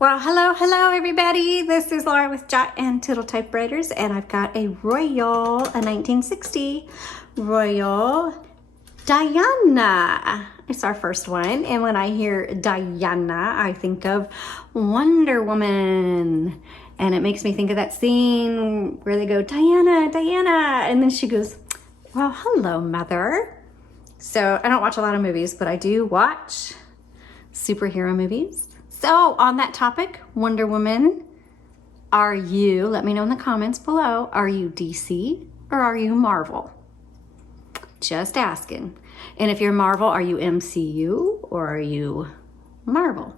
Well, hello everybody. This is Laura with Untitled Typewriters, and I've got a 1960 Royal Diana. It's our first one, and when I hear Diana, I think of Wonder Woman, and it makes me think of that scene where they go, Diana, Diana, and then she goes, well, hello, mother. So I don't watch a lot of movies, but I do watch superhero movies. So on that topic, Wonder Woman, are you, let me know in the comments below, are you DC or are you Marvel? Just asking. And if you're Marvel, are you MCU or are you Marvel?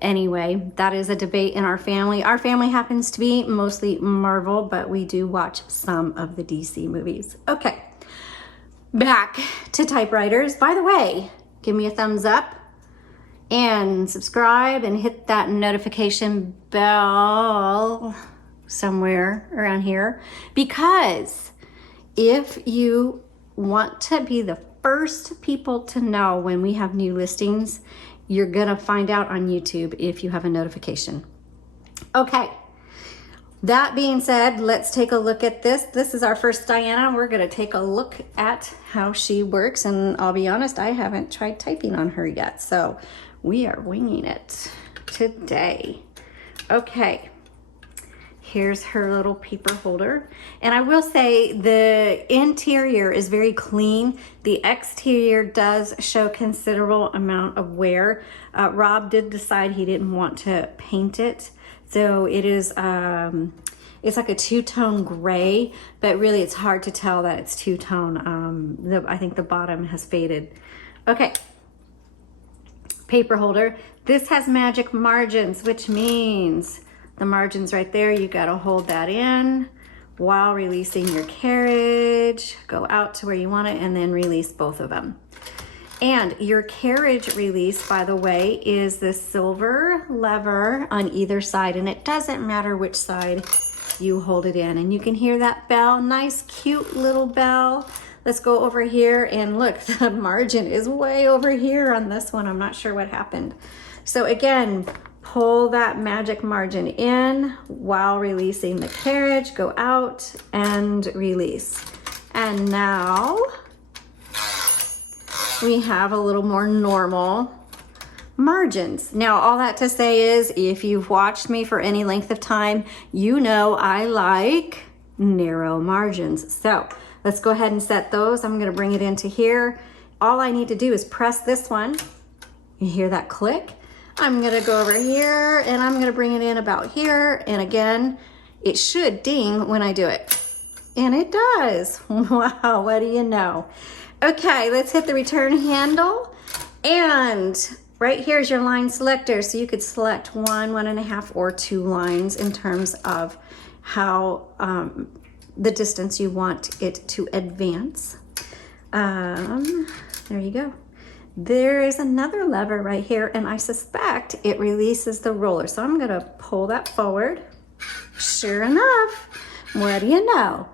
Anyway, that is a debate in our family. Our family happens to be mostly Marvel, but we do watch some of the DC movies. Okay, back to typewriters. By the way, give me a thumbs up and subscribe and hit that notification bell somewhere around here, because if you want to be the first people to know when we have new listings, you're gonna find out on YouTube if you have a notification. Okay, that being said, let's take a look at this. This is our first Diana. We're gonna take a look at how she works, and I'll be honest, I haven't tried typing on her yet, so we are winging it today. Okay, here's her little paper holder. And I will say the interior is very clean. The exterior does show considerable amount of wear. Rob did decide he didn't want to paint it. So it is, it's like a two-tone gray, but really it's hard to tell that it's two-tone. I think the bottom has faded. Okay. Paper holder. This has magic margins, which means the margins right there, you got to hold that in while releasing your carriage. Go out to where you want it and then release both of them. And your carriage release, by the way, is the silver lever on either side, and it doesn't matter which side you hold it in. And you can hear that bell, nice cute little bell. Let's go over here and look, the margin is way over here on this one. I'm not sure what happened. So again, pull that magic margin in while releasing the carriage, go out and release. And now we have a little more normal margins. Now, all that to say is, if you've watched me for any length of time, you know I like narrow margins. So let's go ahead and set those. I'm gonna bring it into here. All I need to do is press this one. You hear that click? I'm gonna go over here and I'm gonna bring it in about here. And again, it should ding when I do it. And it does. Wow, what do you know? Okay, let's hit the return handle. And right here is your line selector. So you could select 1.5, or 2 lines in terms of how the distance you want it to advance. There you go. There is another lever right here, and I suspect it releases the roller. So I'm gonna pull that forward. Sure enough, what do you know?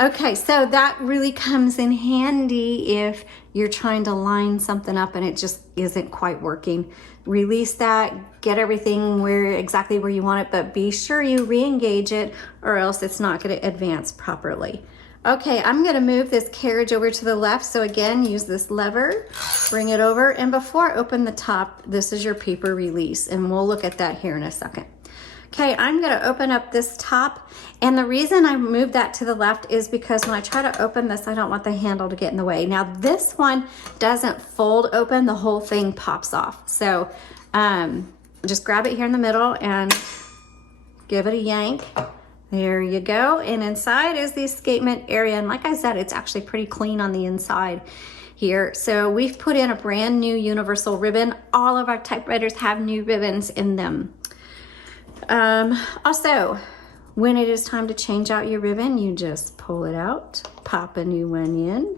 Okay, so that really comes in handy if you're trying to line something up and it just isn't quite working. Release that, get everything exactly where you want it, but be sure you re-engage it or else it's not gonna advance properly. Okay, I'm gonna move this carriage over to the left. So again, use this lever, bring it over, and before I open the top, this is your paper release, and we'll look at that here in a second. Okay, I'm gonna open up this top, and the reason I moved that to the left is because when I try to open this, I don't want the handle to get in the way. Now this one doesn't fold open, the whole thing pops off. So just grab it here in the middle and give it a yank. There you go, and inside is the escapement area, and like I said, it's actually pretty clean on the inside here. So we've put in a brand new universal ribbon. All of our typewriters have new ribbons in them. Also, when it is time to change out your ribbon, you just pull it out, pop a new one in.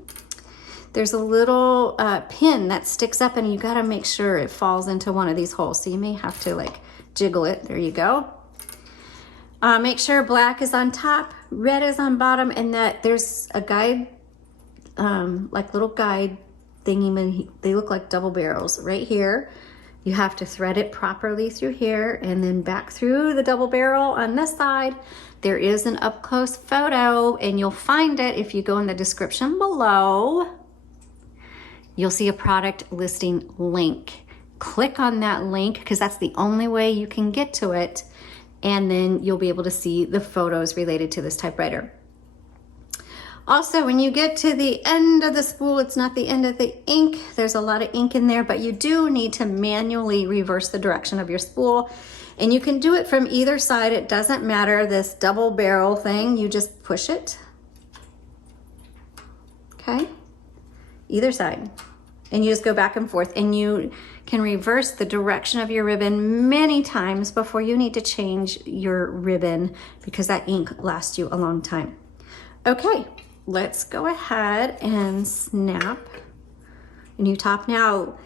There's a little pin that sticks up, and you gotta make sure it falls into one of these holes. So you may have to like jiggle it. There you go. Make sure black is on top, red is on bottom, and that there's a guide, like little guide thingy. They look like double barrels right here. You have to thread it properly through here and then back through the double barrel on this side. There is an up close photo and you'll find it if you go in the description below. You'll see a product listing link. Click on that link because that's the only way you can get to it. And then you'll be able to see the photos related to this typewriter. Also, when you get to the end of the spool, it's not the end of the ink. There's a lot of ink in there, but you do need to manually reverse the direction of your spool. And you can do it from either side. It doesn't matter, this double barrel thing, you just push it. Okay, either side. And you just go back and forth, and you can reverse the direction of your ribbon many times before you need to change your ribbon because that ink lasts you a long time. Okay. Let's go ahead and snap a new top. Now,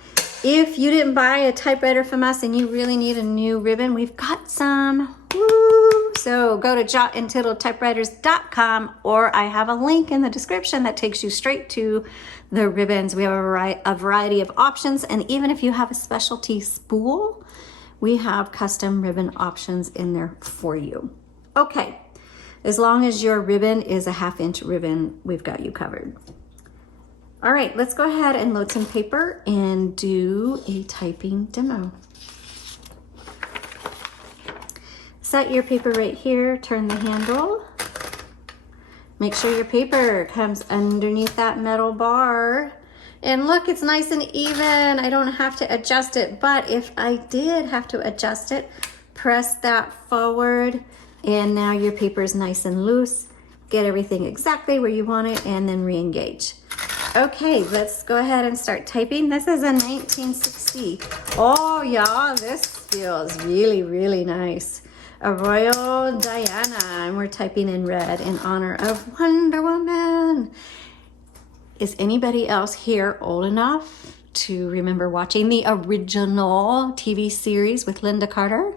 if you didn't buy a typewriter from us and you really need a new ribbon, we've got some. Woo! So go to UntitledTypewriters.com, or I have a link in the description that takes you straight to the ribbons. We have a variety of options, and even if you have a specialty spool, we have custom ribbon options in there for you. Okay. As long as your ribbon is a 1/2 inch ribbon, we've got you covered. All right, let's go ahead and load some paper and do a typing demo. Set your paper right here, turn the handle. Make sure your paper comes underneath that metal bar. And look, it's nice and even. I don't have to adjust it, but if I did have to adjust it, press that forward. And now your paper is nice and loose. Get everything exactly where you want it and then re-engage. Okay, let's go ahead and start typing. This is a 1960. Oh yeah, this feels really, really nice. A Royal Diana, and we're typing in red in honor of Wonder Woman. Is anybody else here old enough to remember watching the original TV series with Linda Carter?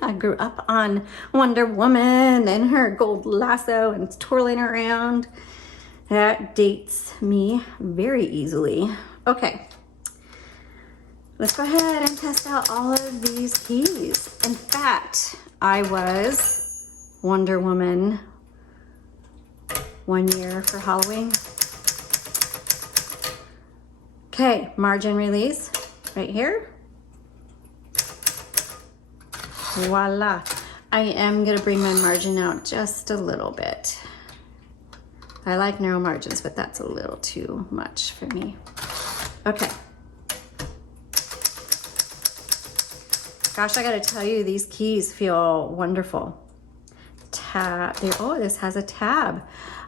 I grew up on Wonder Woman and her gold lasso and twirling around. That dates me very easily. Okay, let's go ahead and test out all of these keys. In fact, I was Wonder Woman one year for Halloween. Okay, margin release right here. Voila. I am gonna bring my margin out just a little bit. I like narrow margins, but that's a little too much for me. Okay. Gosh, I gotta tell you, these keys feel wonderful. Tab, there, oh, this has a tab.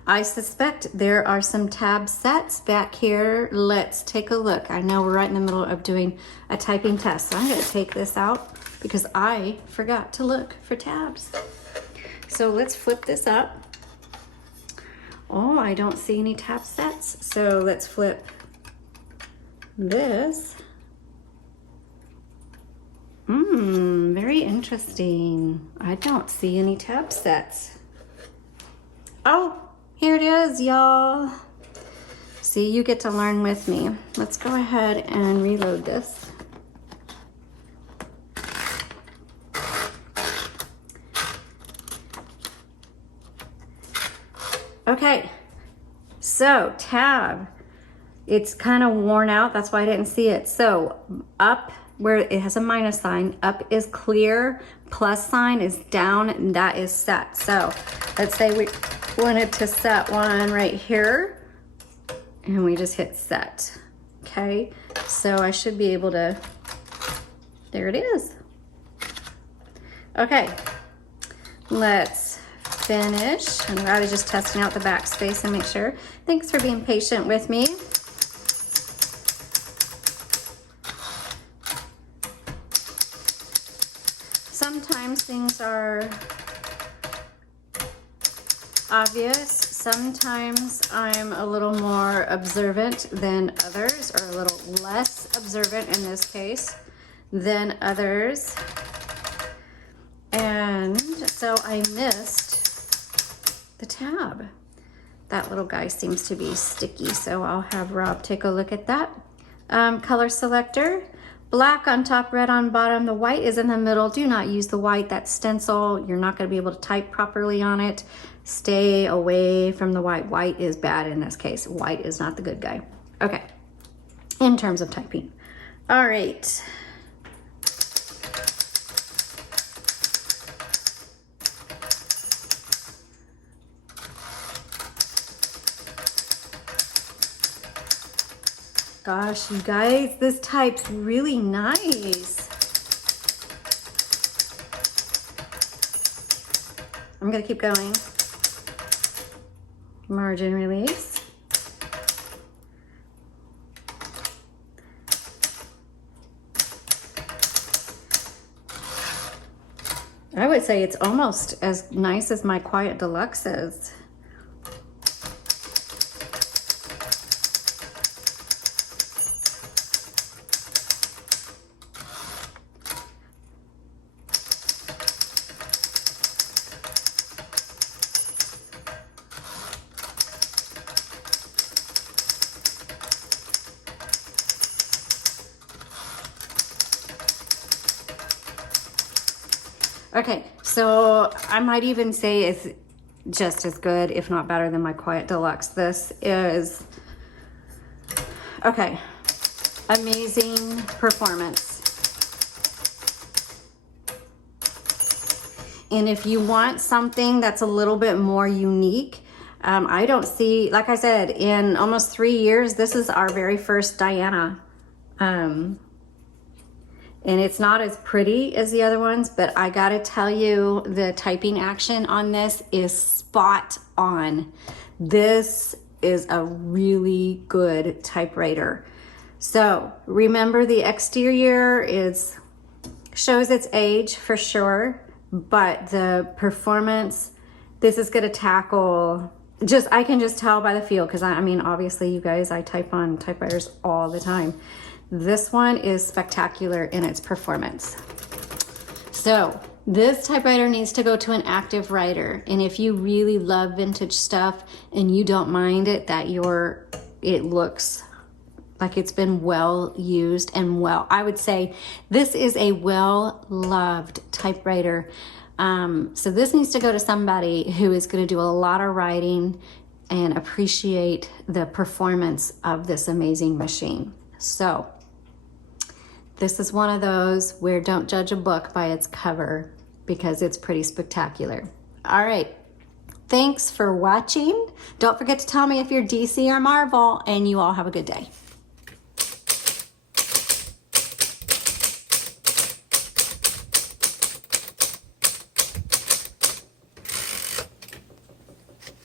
I suspect there are some tab sets back here. Let's take a look. I know we're right in the middle of doing a typing test, so I'm gonna take this out because I forgot to look for tabs. So let's flip this up. Oh, I don't see any tab sets. So let's flip this. Very interesting. I don't see any tab sets. Oh, here it is, y'all. See, you get to learn with me. Let's go ahead and reload this. Okay, so tab, it's kind of worn out. That's why I didn't see it. So up where it has a minus sign, up is clear, plus sign is down, and that is set. So let's say we wanted to set one right here, and we just hit set. Okay, so I should be able to, there it is. Okay, let's finish. I'm glad I was just testing out the backspace and make sure. Thanks for being patient with me. Sometimes things are obvious. Sometimes I'm a little more observant than others, or a little less observant in this case than others. And so I missed the tab. That little guy seems to be sticky, so I'll have Rob take a look at that. Color selector. Black on top, red on bottom. The white is in the middle. Do not use the white. That's stencil. You're not going to be able to type properly on it. Stay away from the white. White is bad in this case. White is not the good guy. Okay, in terms of typing. All right. Gosh, you guys, this type's really nice. I'm gonna keep going. Margin release. I would say it's almost as nice as my Quiet Deluxe is. Okay, so I might even say it's just as good, if not better than my Quiet Deluxe. This is, okay, amazing performance. And if you want something that's a little bit more unique, I don't see, like I said, in almost 3 years, this is our very first Diana. And it's not as pretty as the other ones, but I gotta tell you, the typing action on this is spot on. This is a really good typewriter. So remember, the exterior shows its age for sure, but the performance, this is gonna tackle, I can just tell by the feel, because I mean, obviously you guys, I type on typewriters all the time. This one is spectacular in its performance. So this typewriter needs to go to an active writer. And if you really love vintage stuff and you don't mind it, that it looks like it's been well used and I would say this is a well-loved typewriter. So this needs to go to somebody who is going to do a lot of writing and appreciate the performance of this amazing machine. So this is one of those where don't judge a book by its cover, because it's pretty spectacular. All right, thanks for watching. Don't forget to tell me if you're DC or Marvel, and you all have a good day.